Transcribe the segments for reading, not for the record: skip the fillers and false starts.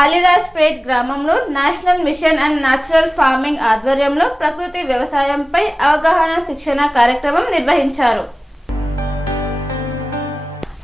అలీరాజ్పేట్ గ్రామంలో national mission and natural farming ఆధ్వర్యంలో ప్రకృతి వ్యవసాయంపై అవగాహన శిక్షణ కార్యక్రమం నిర్వహించారు.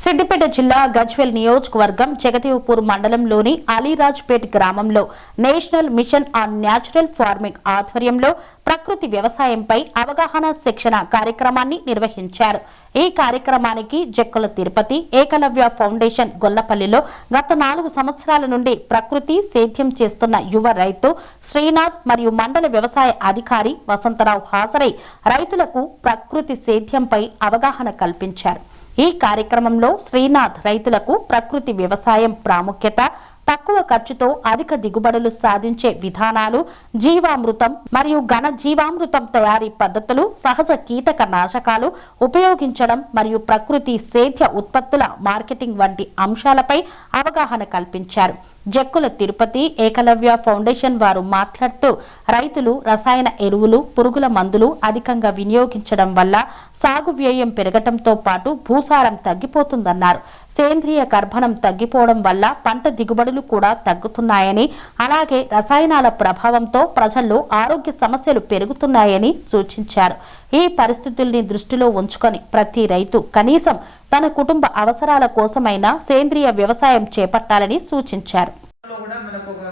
సిద్దిపేట జిల్లా గజ్వేల్ నియోజకవర్గం జగదేవ్పూర్ మండలంలోని అలీరాజ్పేట్ గ్రామంలో national mission on natural farming ఆధ్వర్యంలో ప్రకృతి వ్యవసాయంపై అవగాహన శిక్షణ కార్యక్రమాన్ని నిర్వహించారు. ఈ కార్యక్రమానికి జక్కుల తిరుపతి ఏకలవ్య ఫౌండేషన్ గొల్లపల్లిలో గత 4 సంవత్సరాల నుండి ప్రకృతి సేద్యం చేస్తున్న యువ రైతు శ్రీనాథ్ మరియు మండల వ్యవసాయ అధికారి వసంతరావు హాజరై రైతులకు ప్రకృతి సేద్యంపై అవగాహన కల్పించారు. ఈ కార్యక్రమంలో శ్రీనాథ్ రైతులకు ప్రకృతి వ్యవసాయం ప్రాముఖ్యత, తక్కువ ఖర్చుతో అధిక దిగుబడులు సాధించే విధానాలు, జీవామృతం మరియు ఘన జీవామృతం తయారీ పద్ధతులు, సహజ కీటక నాశకాలు ఉపయోగించడం మరియు ప్రకృతి సేద్య ఉత్పత్తుల మార్కెటింగ్ వంటి అంశాలపై అవగాహన కల్పించారు. జక్కుల తిరుపతి ఏకలవ్య ఫౌండేషన్ వారు మాట్లాడుతూ రైతులు రసాయన ఎరువులు, పురుగుల మందులు అధికంగా వినియోగించడం వల్ల సాగు వ్యయం పెరగటంతో పాటు భూసారం తగ్గిపోతుందన్నారు. సేంద్రియ కర్బనం తగ్గిపోవడం వల్ల పంట దిగుబడులు కూడా తగ్గుతున్నాయని, అలాగే రసాయనాల ప్రభావంతో ప్రజల్లో ఆరోగ్య సమస్యలు పెరుగుతున్నాయని సూచించారు. ఈ పరిస్థితుల్ని దృష్టిలో ఉంచుకొని ప్రతి రైతు కనీసం తన కుటుంబ అవసరాల కోసమైనా సేంద్రియ వ్యవసాయం చేపట్టాలని సూచించారు.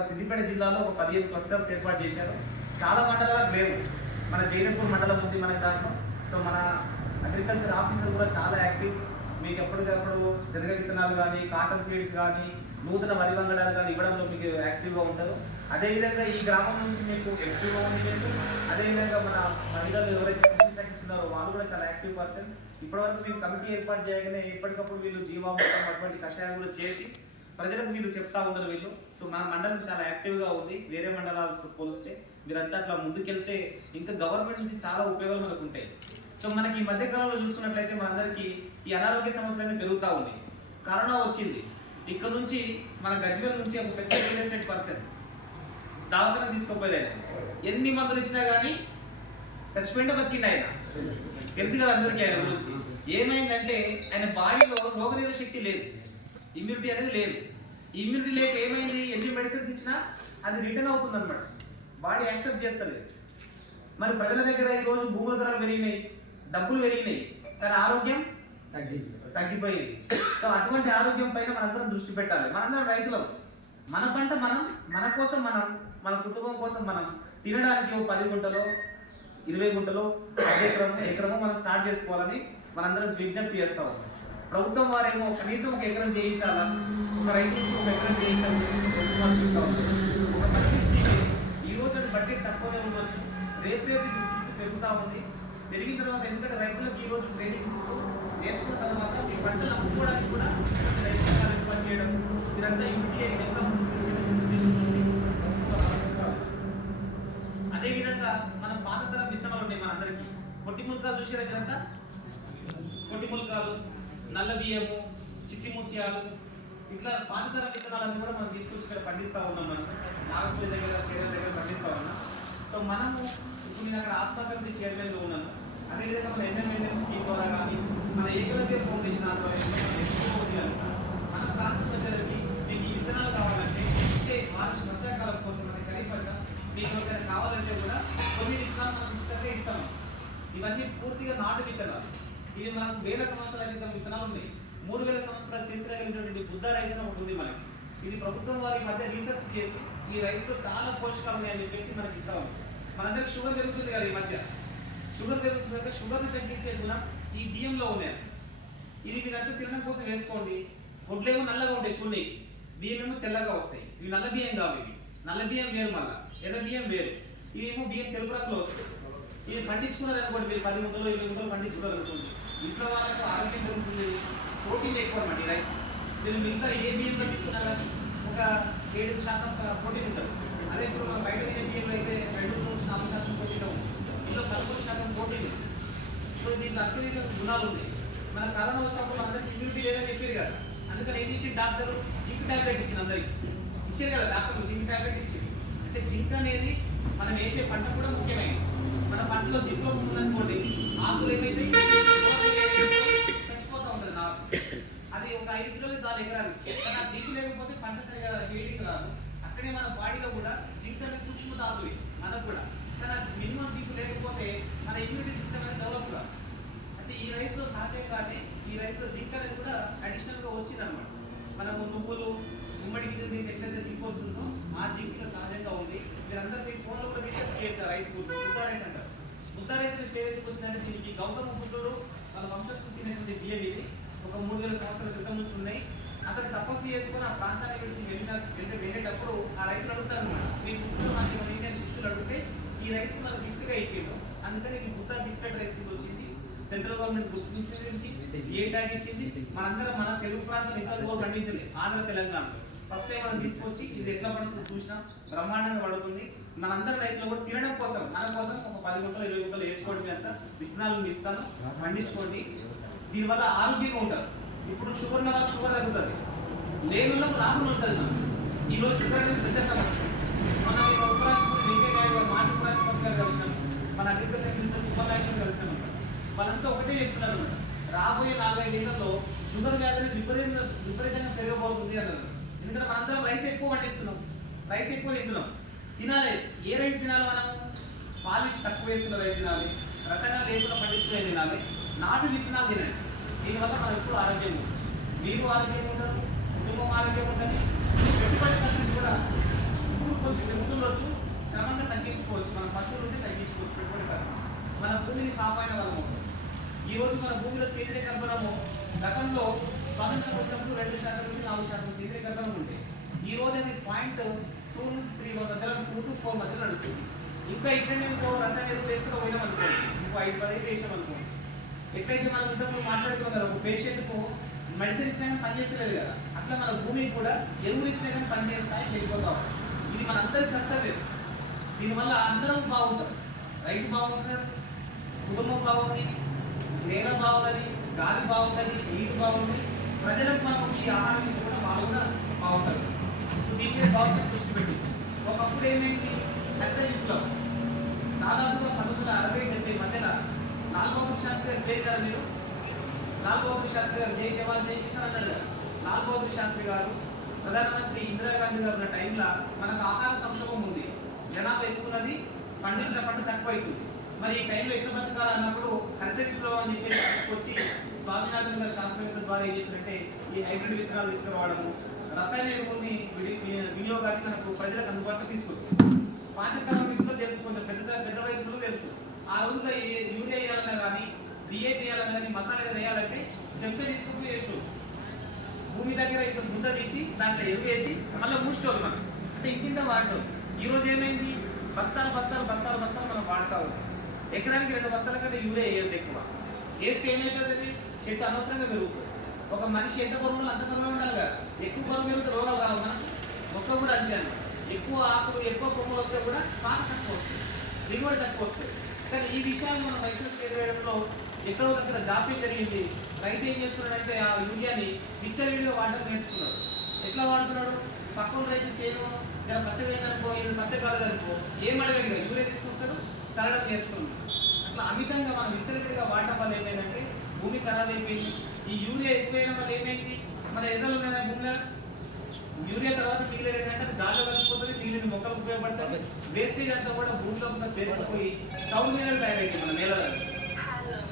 సిద్దిపేట జిల్లాలో ఒక 15 క్లస్టర్స్ ఏర్పాటు చేశారు. చాలా మండలాలు లేవు. మన జైనపూర్ మండలం ఉంది మన దాంట్లో. సో మన అగ్రికల్చర్ ఆఫీసర్ కూడా చాలా యాక్టివ్. మీకు ఎప్పటికప్పుడు శనగ విత్తనాలు కానీ, కాటన్ సీడ్స్ కానీ, నూతన వరి వంగడాలు కానీ ఇవ్వడంలో మీకు యాక్టివ్గా ఉంటారు. అదేవిధంగా ఈ గ్రామం నుంచి మీకు యాక్టివ్గా ఉంది. అదేవిధంగా మన మహిళలు ఎవరైతే కృషి సాగిస్తున్నారో వాళ్ళు కూడా చాలా యాక్టివ్ పర్సన్. ఇప్పటివరకు మేము కమిటీ ఏర్పాటు చేయగానే ఎప్పటికప్పుడు వీళ్ళు జీవామృతం అటువంటి కషాయాలు కూడా చేసి ప్రజలకు వీళ్ళు చెప్తా ఉన్నారు వీళ్ళు. సో మన మండలం చాలా యాక్టివ్గా ఉంది. వేరే మండలాలతో పోలిస్తే మీరంతా అట్లా ముందుకెళ్తే ఇంకా గవర్నమెంట్ నుంచి చాలా ఉపయోగాలు మనకు ఉంటాయి. సో మనకి ఈ మధ్య కాలంలో చూసుకున్నట్లయితే మనందరికీ ఈ అనారోగ్య సమస్యలన్నీ పెరుగుతూ ఉన్నాయి. కరోనా వచ్చింది. ఇక్కడ నుంచి మన గజ్వేల్ నుంచి ఒక పెద్ద రియల్ ఎస్టేట్ పర్సన్ దావతన తీసుకోపోయారు. ఎన్ని మందులు ఇచ్చినా కానీ చచ్చిపోయింటే బతికిండి ఆయన. తెలుసు కదా అందరికీ ఆయన గురించి. ఏమైందంటే ఆయన బాడీలో రోగనిరోధక శక్తి లేదు, ఇమ్యూనిటీ అనేది లేదు. ఇమ్యూనిటీ లేక ఏమైంది, ఎన్ని మెడిసిన్స్ ఇచ్చినా అది రిటర్న్ అవుతుంది అనమాట. బాడీ యాక్సెప్ట్ చేస్తలేదు. మరి ప్రజల దగ్గర ఈరోజు భూముల ధరలు పెరిగినాయి, డబ్బులు పెరిగినాయి, కానీ ఆరోగ్యం తగ్గిపోయింది. సో అటువంటి ఆరోగ్యం పైన మనందరం దృష్టి పెట్టాలి. మనందరం రైతులం. మన పంట మనం, మన కోసం మనం, మన కుటుంబం కోసం మనం తినడానికి 10 గుంటలో 20 గుంటలో ఎకరమో మనం స్టార్ట్ చేసుకోవాలని మనందరం విజ్ఞప్తి చేస్తాం. ప్రభుత్వం వారేమో కనీసం 1 ఎకరం చేయించాలా, ఒక రైతు నుంచి 1 ఎకరం చేయించాలని చెప్పేసి ప్రభుత్వం చెప్తా ఉంది. ఒక మంచి స్కీమ్. ఈ రోజు అది బడ్జెట్ తక్కువనే ఉండొచ్చు, రేపు ఇది పెరుగుతూ ఉంది. పెరిగిన తర్వాత ఎందుకంటే రైతులకు ఈ రోజు ట్రైనింగ్ ఇస్తూ నేర్చుకున్న తర్వాత మీ పంటలు అమ్ముకోవడానికి కూడా రైతులు ఏర్పాటు చేయడం ఇదంతా యూటీఐ అదేవిధంగా మనం పాత తరం విత్తనాలు ఉన్నాయి మనందరికీ. పొట్టి ముల్కాలు చూసే దగ్గరంతా పొట్టి ముల్కాలు, నల్ల బియ్యము, చిట్టి ముత్యాలు, ఇట్లా పాత తరం విత్తనాలన్నీ కూడా మనం తీసుకొచ్చి ఇక్కడ పండిస్తూ ఉన్నాం. మనం నాగపూర్ దగ్గర చీరల దగ్గర పండిస్తూ ఉన్నాం. సో మనము ఇప్పుడు నేను అక్కడ ఆత్మకమిటీ చైర్మన్గా ఉన్నాను. అదేవిధంగా మన ఎన్ఎంఎన్ఎం స్కీమ్ ద్వారా కానీ మన ఏకలవ్య ఫౌండేషన్ ఆధ్వర్యంలో మన ప్రాంత ప్రజలకి మీకు ఈ విత్తనాలు కావాలంటే ఇచ్చే వర్షాకాలం కోసం అంటే ఖరీఫ్గా మీకు ఒకవేళ కావాలంటే కూడా కొన్ని విత్తనాలు మనం ఇస్తే ఇస్తాము. ఇవన్నీ పూర్తిగా నాటు విత్తనాలు. ఇవి మనకు 1000 సంవత్సరాల క్రితం విత్తనాలు ఉన్నాయి. 3000 సంవత్సరాల చరిత్ర కలిగినటువంటి బుద్ధ రైస్ అని ఒకటి ఉంది మనకి. ఇది ప్రభుత్వం వారి మధ్య రీసెర్చ్ చేసి ఈ రైస్లో చాలా పోషకాలు ఉన్నాయని చెప్పేసి మనకి ఇస్తాము. మనందరికి షుగర్ పెరుగుతుంది కదా, ఈ మధ్య షుగర్ పెరుగుతుందంటే షుగర్ని తగ్గించే గుణం ఈ బియ్యంలో ఉన్నాయి. ఇది మీరంతా తినడం కోసం వేసుకోండి. వడ్లేమో నల్లగా ఉంటాయి చూడండి, బియ్యం ఏమో తెల్లగా వస్తాయి. ఇవి నల్ల బియ్యం కావు. ఇవి నల్ల బియ్యం వేరు, మళ్ళీ ఎర్ర బియ్యం వేరు. ఇవేమో బియ్యం తెలుపు రంగులో వస్తాయి. ఇది పండించుకున్నారు అనుకోండి, మీరు 10 గుంటలు 20 గుంటలు పండించుకున్నారు అనుకోండి, ఇంట్లో వాళ్ళకు ఆరోగ్యం పెరుగుతుంది, ప్రోటీన్ ఎక్కువ అనమాట ఈ రైస్. మీరు మిగతా ఏ బియ్యంలో తీసుకున్నా కానీ ఒక 7% ప్రోటీన్ ఉంటుంది. అదే ఇప్పుడు మనం బయట తినే బియ్యంలో అయితే 2-4% ప్రోటీన్ ఉంటుంది. ఇందులో 11% ప్రోటీన్. ఇప్పుడు దీంట్లో అత్యధిక గుణాలు ఉన్నాయి. మన కరోనా వచ్చినప్పుడు అందరికి ఇమ్యూనిటీ లేదని చెప్పారు కదా, అందుకని ఏం చేసి డాక్టర్ జింక్ టాబ్లెట్ ఇచ్చింది. అందరికి ఇచ్చారు కదా డాక్టర్, జింక్ టాబ్లెట్ ఇచ్చింది. అంటే జింక్ అనేది మనం వేసే పంట కూడా ముఖ్యమైనది. మన పంటలో జింక్ ఉందనుకోండి, ఆకులు ఏమైతే చచ్చిపోతూ ఉంటుంది నాకు. అది ఒక 5 కిలోలు చాలు ఎకరాలు. కానీ ఆ జింక్ లేకపోతే పంట సరిగా హీలింగ్ రాదు, అక్కడే మన బాడీలో కూడా జింక్ అనేది సూక్ష్మ ధాతువే మనకు కూడా, కానీ మినిమం జింక్ లేకపోతే మన ఇమ్యూనిటీ సిస్టమ్ అనేది డెవలప్ కాదు. అయితే ఈ రైస్లో సహజంగానే ఈ రైస్లో జింక్ అనేది కూడా అడిషనల్గా వచ్చింది అనమాట. మనము నువ్వులు గుమ్మడి గింజలు దీనికి ఎట్లయితే జింక్ వస్తుందో ఆ జింక్ ఇలా సహజంగా ఉంది. మీరందరూ మీ ఫోన్లో కూడా రీసెర్చ్ చేయొచ్చు. రైస్ గురించి బుద్ధ రైస్ అంటారు. బుద్ధ రైస్ అనేది పేరు ఎందుకు వచ్చిందంటే దీనికి గౌతమ బుద్ధుడు వాళ్ళ వంశస్థులు తినేటువంటి బియ్యం ఇది ఒక 3000 సంవత్సరాల క్రితం నుంచి ఉన్నాయి. అతను తపస్సు చేసుకుని ఆ ప్రాంతాన్ని విడిచి వెళ్ళేటప్పుడు ఆ రైతులు అడుగుతారు అనమాట, మీ బుద్ధుడు మనకి ఇండియన్ శిష్యులు అడిగితే ఈ రైస్ మనకు గిఫ్ట్గా ఇచ్చేయడం, అందుకని ఇది బుద్ధ గిఫ్టెడ్ రైస్ కింద వచ్చింది. సెంట్రల్ గవర్నమెంట్ గుర్తించింది, ఏ ట్యాగ్ ఇచ్చింది. మనందరం మన తెలుగు ప్రాంతంలో ఇంకా కూడా పండించండి. ఆంధ్ర తెలంగాణ ఫస్ట్ టైం మనం తీసుకొచ్చి ఇది ఎట్లా పడుతుంది చూసినాం, బ్రహ్మాండంగా పడుతుంది. మనందరం రైతులు కూడా తినడం కోసం మన కోసం ఒక 10 గుంటలు 20 గుంటలు వేసుకోవడం అంత విత్తనాలు ఇస్తాను, పండించుకోండి. దీనివల్ల ఆరోగ్యంగా ఉంటారు. ఇప్పుడు షుగర్ ఉన్న వాళ్ళకి షుగర్ తగ్గుతుంది, లేని వాళ్ళకు రాకుండా ఉంటుంది. మనం ఈరోజు షుగర్ అనేది పెద్ద సమస్య. మనం ఉపరాష్ట్రపతి వెంకయ్య నాయుడు గారు, మాజీ ఉపరాష్ట్రపతి గారు కలిసినాం, మన అగ్రికల్చర్ మినిస్టర్ కుమార్ కలిసినాం. వాళ్ళంతా ఒకటే చెప్తున్నారు అనమాట, రాబోయే 4-5 ఏళ్లలో షుగర్ వ్యాధి అనేది విపరీతంగా పెరగబోతుంది అన్నారు. ఎందుకంటే మనందరం రైస్ ఎక్కువ పండిస్తున్నాం, రైస్ ఎక్కువ తింటున్నాం. తినాలి, ఏ రైస్ తినాలి? మనం పాలిష్ తక్కువ వేస్తున్న రైస్ తినాలి, రసాయనాలు లేకుండా పండిస్తున్న తినాలి, నాటు విత్తనాలు తినండి. దీనివల్ల మనం ఎప్పుడు ఆరోగ్యంగా ఉంటుంది, మీరు ఆరోగ్యంగా ఉంటారు, కుటుంబం ఆరోగ్యంగా ఉంటుంది. పెట్టుబడి ఖర్చులు కూడా ఇప్పుడు కొంచెం పెరుగుతుండొచ్చు, క్రమంగా తగ్గించుకోవచ్చు. మన పశువులు ఉంటే తగ్గించుకోవచ్చు పెట్టుబడి ఖర్చు. మన భూమిని కాపాడిన వాళ్ళము. ఈరోజు మన భూమిలో సేంద్రియ కర్బనము గతంలో స్వాతంత్రం వచ్చినప్పుడు 2% నుంచి 4% సేంద్రియ కర్బనం ఉంటే ఈ రోజు అది 0.2 నుంచి 3 మధ్యలో 2 to 4 మధ్యలో నడుస్తుంది. ఇంకా ఇక్కడనే ఇంకో రసాయన ఎరువులు వేసుకుని పోయినాం అనుకోండి, ఇంకో 5-10 వేసాం అనుకోండి. ఎట్లయితే మనం ఇంతకుముందు మాట్లాడుకున్నాం కదా, ఒక పేషెంట్కు మెడిసిన్ ఇచ్చినా కానీ పనిచేస్తలేదు కదా, అట్లా మన భూమికి కూడా ఎరువులు ఇచ్చినా కానీ పనిచేస్తాయని వెళ్ళిపోతాం. ఇది మనందరి కర్తవ్యం. దీనివల్ల అందరం బాగుంటాం, రైతు బాగుంటున్నాడు, కుటుంబం బాగుంది, నేల బాగున్నది, గాలి బాగుంటుంది, నీరు బాగుంది, ప్రజలకు మనం ఈ ఆహారం ఇస్తే కూడా వాళ్ళు కూడా బాగుంటారు. దీని మీద గవర్నమెంట్ దృష్టి పెట్టి ఒకప్పుడు ఏమైంది, పెద్ద విప్లవం దాదాపుగా 1960-70 మధ్యలో లాల్ బహదూర్ శాస్త్రి గారు పేరు కదా మీరు, లాల్ బహదూర్ శాస్త్రి గారు జై జవాన్ జై కిసాన్ అన్నాడు కదా. లాల్ బహదూర్ శాస్త్రి గారు ప్రధానమంత్రి ఇందిరాగాంధీ గారు ఉన్న టైంలో మనకు ఆహార సంక్షోభం ఉంది, జనాభా ఎక్కున్నది, పండించిన పంట తక్కువ అవుతుంది. మరి ఈ టైంలో ఎట్లా బతకాలి అన్నప్పుడు హరిత విప్లవం అని చెప్పేసి తీసుకొచ్చి స్వామినాథన్ గారు శాస్త్రవేత్త ద్వారా ఏం చేసినట్టే ఈ హైబ్రిడ్ విత్తనాలు తీసుకురావడము, రసాయన ఎరువుల్ని వినియోగాన్ని మనకు ప్రజలకు అందుబాటులో తీసుకొచ్చి పాఠ్యక్రమ విధులు తెలుసు, కొంచెం పెద్ద వయసులో తెలుసు. ఆ రోజుల్లో యూరియా వేయాలన్నా కానీ డిఏపి వేయాలన్నా కానీ మసాలా వేయాలంటే చెంచా తీసుకుని వేసుకోవచ్చు. భూమి దగ్గర ఇక్కడ గుంట తీసి దాంట్లో ఎరువు వేసి మళ్ళీ మూసుకోవాలి మనం, అంటే ఇంత వాడతాం. ఈరోజు ఏమైంది, బస్తాలు మనం వాడుతూ ఉంటాం. ఎకరానికి 2 బస్తాల కంటే యూరియా వేయద్దు ఎక్కువ. వేస్తే ఏమవుతుంది, అది చెట్టు అనవసరంగా పెరుగుతుంది. ఒక మనిషి ఎంత బరువు ఉండాలి అంత బరువు ఉండాలి కదా, ఎక్కువ బరువు పెరిగితే రోగాలు రావు. మనం మొక్క కూడా అంతే అన్న, ఎక్కువ ఆకులు ఎక్కువ కొమ్మలు వస్తే కూడా పాత తక్కువ వస్తుంది, దిగుబడి తక్కువ వస్తుంది. కానీ ఈ విషయాలు మనం రైతులకు చేరవేయడంలో ఎక్కడో దగ్గర జాప్యం జరిగింది. రైతు ఏం చేస్తున్నాడంటే ఆ యూరియాని విచ్చలవిడిగా వాడడం నేర్చుకున్నాడు. ఎట్లా వాడుతున్నాడు, పక్కన రైతు చేయడం ఇలా పచ్చదనుకో, ఇది పచ్చకాలదనుకో, ఏం అడగడిగా యూరియా తీసుకొస్తాడు, చల్లడం నేర్చుకున్నాడు. అట్లా అమితంగా మనం విచ్చలవిడిగా వాడడం వల్ల ఏమైందంటే భూమి ఖరాబ్ అయిపోయింది. ఈ యూరియా ఎక్కువైన వల్ల ఏమైంది, మన ఎర్రలు ఉన్నాయి భూమిలో, యూరియా తర్వాత మిగిలేదు ఏంటంటే అది గాల్లో కలిసిపోతుంది, మిగిలిన మొక్కలకు ఉపయోగపడుతుంది. వేస్టేజ్ అంతా కూడా భూమిలో ఉన్న పేరుకుపోయి చౌడు నీళ్ళు తయారైంది. మన నేలలో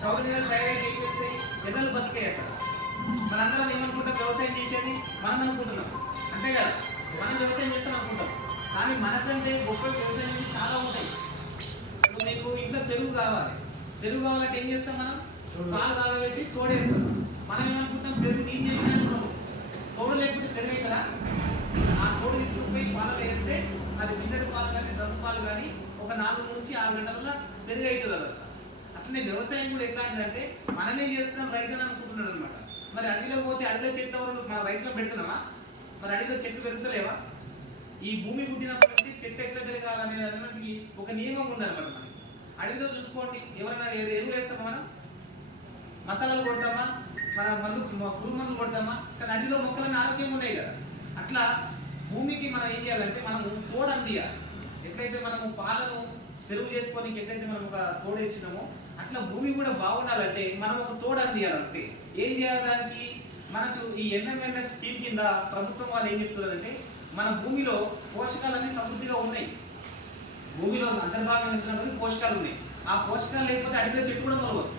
చౌడు నీళ్ళు తయారైతే ఏం చేస్తాయి, ఎర్రలు బతికాయి. అక్కడ మనందరం ఏమనుకుంటాం, వ్యవసాయం చేసేది మనం అనుకుంటున్నాం, అంతే కదా, మనం వ్యవసాయం చేస్తాం అనుకుంటాం. కానీ మనకంటే గొప్ప వ్యవసాయం చాలా ఉంటాయి. ఇప్పుడు మీకు ఇంట్లో పెరుగు కావాలంటే ఏం చేస్తాం, మనం పాలు కాగబెట్టి తోడేస్తాం. మనం ఏమనుకుంటాం, పెరుగు నీళ్ళు చేసి అనుకున్నాము, తోడు లేకపోతే పెరుగు కదా. ఆ తోడు తీసుకుపోయి పాలలో వేస్తే అది బిన్నెడు పాలు కానీ దమ్ము పాలు కానీ ఒక 4 నుంచి 6 గంటల పెరుగు అవుతుంది. అదంతా అట్లనే వ్యవసాయం కూడా ఎట్లాంటిదంటే మనమే చేస్తున్నాం రైతు అని అనుకుంటున్నాడు అనమాట. మరి అడవిలో పోతే అడవిలో చెట్లు ఎవరు మన రైతులో పెడుతున్నామా, మరి అడవిలో చెట్లు పెరుగుతలేవా? ఈ భూమి పుట్టినప్పటి నుంచి చెట్టు ఎట్లా పెరగాలనే దానికి ఒక నియమం ఉందన్నమాట. మనకి అడవిలో చూసుకోండి, ఎవరైనా ఎరువులు వేస్తామా, మనం మసాలాలు కొడతామా, మన పురుగు మందులు కొడతామా, కానీ అడవిలో మొక్కలన్నీ ఆరోగ్యంగా ఉన్నాయి కదా. అట్లా భూమికి మనం ఏం చేయాలంటే మనము తోడు అందియాలి. ఎట్లయితే మనము పాలను పెరుగు చేసుకోనికి ఎట్లయితే మనం ఒక తోడు వేసినామో అట్లా భూమి కూడా బాగుండాలంటే మనం ఒక తోడు అందియాలంటే ఏం చేయాలి, దానికి మనకు ఈ NMNF స్కీమ్ కింద ప్రభుత్వం వాళ్ళు ఏం చెప్తున్నారంటే మన భూమిలో పోషకాలన్నీ సమృద్ధిగా ఉన్నాయి. భూమిలో అంతర్భాగం ఉంటున్న పోషకాలు ఉన్నాయి. ఆ పోషకాలు లేకపోతే అడిగిన చెట్టు కూడా మొలవదు.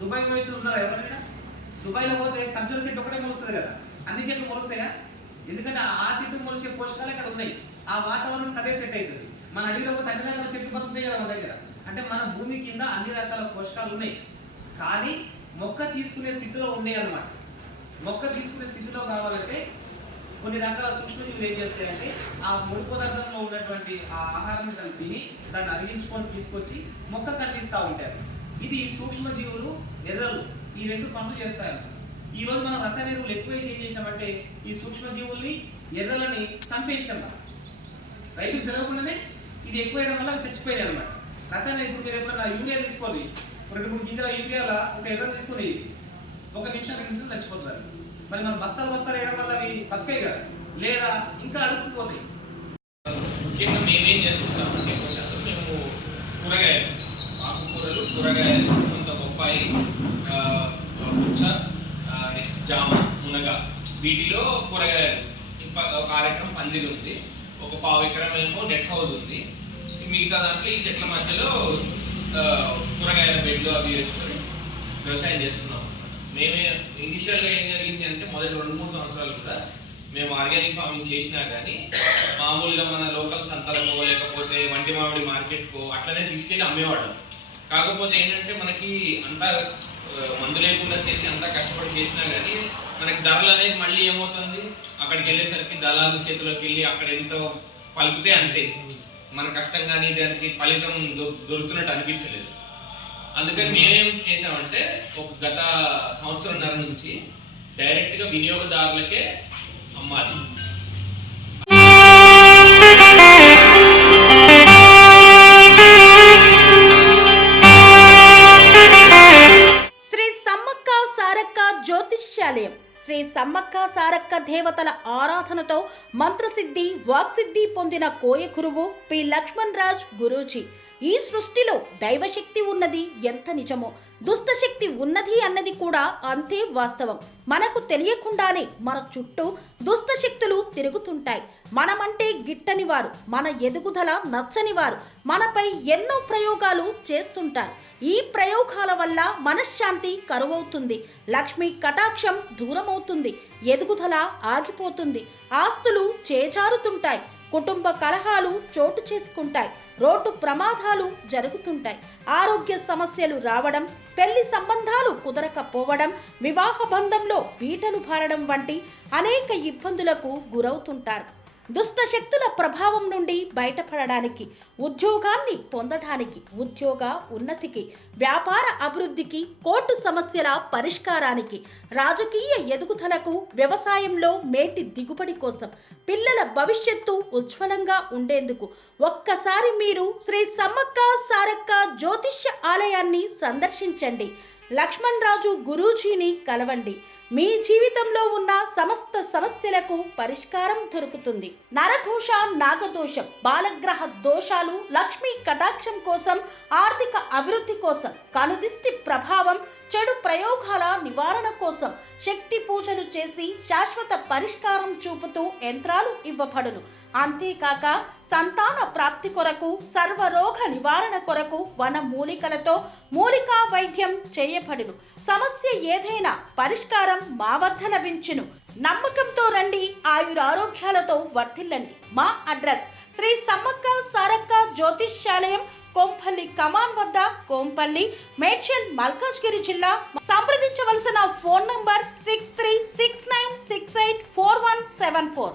దుబాయ్ పోయి ఉన్నారా ఎవరైనా? దుబాయ్లో పోతే ఖర్జూర చెట్టు ఒకటే మొలుస్తుంది కదా, అన్ని చెట్లు మొలుస్తాయా? ఎందుకంటే ఆ చెట్టు మొలిసే పోషకాలు ఇక్కడ ఉన్నాయి. ఆ వాతావరణం అదే సెట్ అవుతుంది. మన అడిగిలో పోతే అన్ని రకాల చెట్లు బతుకుతాయి కదా మన దగ్గర. అంటే మన భూమి కింద అన్ని రకాల పోషకాలు ఉన్నాయి, కానీ మొక్క తీసుకునే స్థితిలో ఉన్నాయి అన్నమాట. మొక్క తీసుకునే స్థితిలో కావాలంటే కొన్ని రకాల సూక్ష్మజీవులు ఏం చేస్తాయంటే ఆ ముడి పదార్థంలో ఉన్నటువంటి ఆ ఆహారాన్ని దాన్ని తిని దాన్ని అరిగించుకొని తీసుకొచ్చి మొక్కకు అందిస్తూ ఉంటారు. ఇది సూక్ష్మజీవులు, ఎర్రలు ఈ రెండు పనులు చేస్తాయన్నమాట. ఈ రోజు మనం రసాయన ఎరువులు ఎక్కువ వేసి ఏం చేసామంటే ఈ సూక్ష్మజీవుల్ని, ఎర్రలని చంపేసాం. రైతుకు తెలియకుండానే ఇది ఎక్కువ వేయడం వల్ల చచ్చిపోయాయి అనమాట. రసాయన ఇప్పుడు మీరు ఎప్పుడైనా యూరియా తీసుకోండి, 2-3 గింజల యూరియాలో ఒక ఎర్ర తీసుకుని 1 నిమిషం 2 నిమిషాలు చచ్చిపోతారు. మరి మనం బస్తాలు వేయడం వల్ల అవి బతికాయి కదా, లేదా ఇంకా అడుక్కుపోతాయి. ముఖ్యంగా మేమేం చేస్తున్నామంటే ఎక్కువ శాతం మేము కూరగాయలు, ఆకుకూరలు, కూరగాయలు, కొంత బొప్పాయి, పుచ్చ, నెక్స్ట్ జామ, మునగ, వీటిలో కూరగాయలు ఒక ఎకరం పందిరి ఉంది, ఒక 1/2 ఎకరం ఏమో నెట్ హౌస్ ఉంది. మిగతా దాంట్లో ఈ చెట్ల మధ్యలో కూరగాయల బెడ్లు అవి వేసుకొని వ్యవసాయం చేస్తున్నాం. మేమే ఇనిషియల్గా ఏం జరిగింది అంటే మొదటి 2-3 సంవత్సరాలు కూడా మేము ఆర్గానిక్ ఫార్మింగ్ చేసినా కానీ మామూలుగా మన లోకల్ సంతలకో లేకపోతే వంటి మామిడి మార్కెట్కో అట్లనే తీసుకెళ్ళి అమ్మేవాళ్ళం. కాకపోతే ఏంటంటే మనకి అంతా మందు లేకుండా చేసి అంతా కష్టపడి చేసినా కానీ మనకి ధరలు అనేది మళ్ళీ ఏమవుతుంది, అక్కడికి వెళ్ళేసరికి దళాలు చేతిలోకి వెళ్ళి అక్కడ ఎంతో పలికితే అంతే, మన కష్టం కానీ దానికి ఫలితం దొరుకుతున్నట్టు అనిపించలేదు. అందుకని మేమేం చేసామంటే ఒక గత సంవత్సరంన్నర నుంచి డైరెక్ట్గా వినియోగదారులకే అమ్మాలి. శ్రీ సమ్మక్క సారక్క జ్యోతిష్యాలయం శ్రీ సమ్మక్క సారక్క దేవతల ఆరాధనతో మంత్రసిద్ధి, వాక్సిద్ధి పొందిన కోయ గురువు పి లక్ష్మణ్ రాజ్ గురూజీ. ఈ సృష్టిలో దైవశక్తి ఉన్నది ఎంత నిజమో, దుష్టశక్తి ఉన్నది అన్నది కూడా అంతే వాస్తవం. మనకు తెలియకుండానే మన చుట్టూ దుష్టశక్తులు తిరుగుతుంటాయి. మనమంటే గిట్టని వారు, మన ఎదుగుదల నచ్చని వారు మనపై ఎన్నో ప్రయోగాలు చేస్తుంటారు. ఈ ప్రయోగాల వల్ల మనశ్శాంతి కరువవుతుంది, లక్ష్మీ కటాక్షం దూరమవుతుంది, ఎదుగుదల ఆగిపోతుంది, ఆస్తులు చేజారుతుంటాయి, కుటుంబ కలహాలు చోటు చేసుకుంటాయి, రోడ్డు ప్రమాదాలు జరుగుతుంటాయి, ఆరోగ్య సమస్యలు రావడం, పెళ్లి సంబంధాలు కుదరకపోవడం, వివాహ బంధంలో బీటలు భారడం వంటి అనేక ఇబ్బందులకు గురవుతుంటారు. దుష్ట శక్తుల ప్రభావం నుండి బయటపడడానికి, ఉద్యోగాన్ని పొందడానికి, ఉద్యోగ ఉన్నతికి, వ్యాపార అభివృద్ధికి, కోర్టు సమస్యల పరిష్కారానికి, రాజకీయ ఎదుగుదలకు, వ్యవసాయంలో మేటి దిగుబడి కోసం, పిల్లల భవిష్యత్తు ఉజ్వలంగా ఉండేందుకు ఒక్కసారి మీరు శ్రీ సమ్మక్క సారక్క జ్యోతిష్య ఆలయాన్ని సందర్శించండి. లక్ష్మణ్ రాజు గురూజీని కలవండి. మీ జీవితంలో ఉన్న సమస్త సమస్యలకు పరిష్కారం దొరుకుతుంది. నరఘోష, నాగదోషం, బాలగ్రహ దోషాలు, లక్ష్మీ కటాక్షం కోసం, ఆర్థిక అభివృద్ధి కోసం, కనుదిష్టి ప్రభావం, చెడు ప్రయోగాల నివారణ కోసం శక్తి పూజలు చేసి శాశ్వత పరిష్కారం చూపుతూ యంత్రాలు ఇవ్వబడును. అంతేకాక సంతాన ప్రాప్తి కొరకు, సర్వరోగ నివారణ కొరకు వన మూలికలతో మూలికా వైద్యం చేయబడును. సమస్య ఏదైనా పరిష్కారం మా వద్ద లభించును. నమ్మకంతో రండి, ఆయురారోగ్యాలతో వర్ధిల్లండి. మా అడ్రస్ శ్రీ సమ్మక్క సారక్క జ్యోతిష్యాలయం, కోంపల్లి కమాన్ వద్ద, కోంపల్లి, మేడ్చల్, మల్కాజ్గిరి జిల్లా. సంప్రదించవలసిన ఫోన్ నంబర్ 6369684174.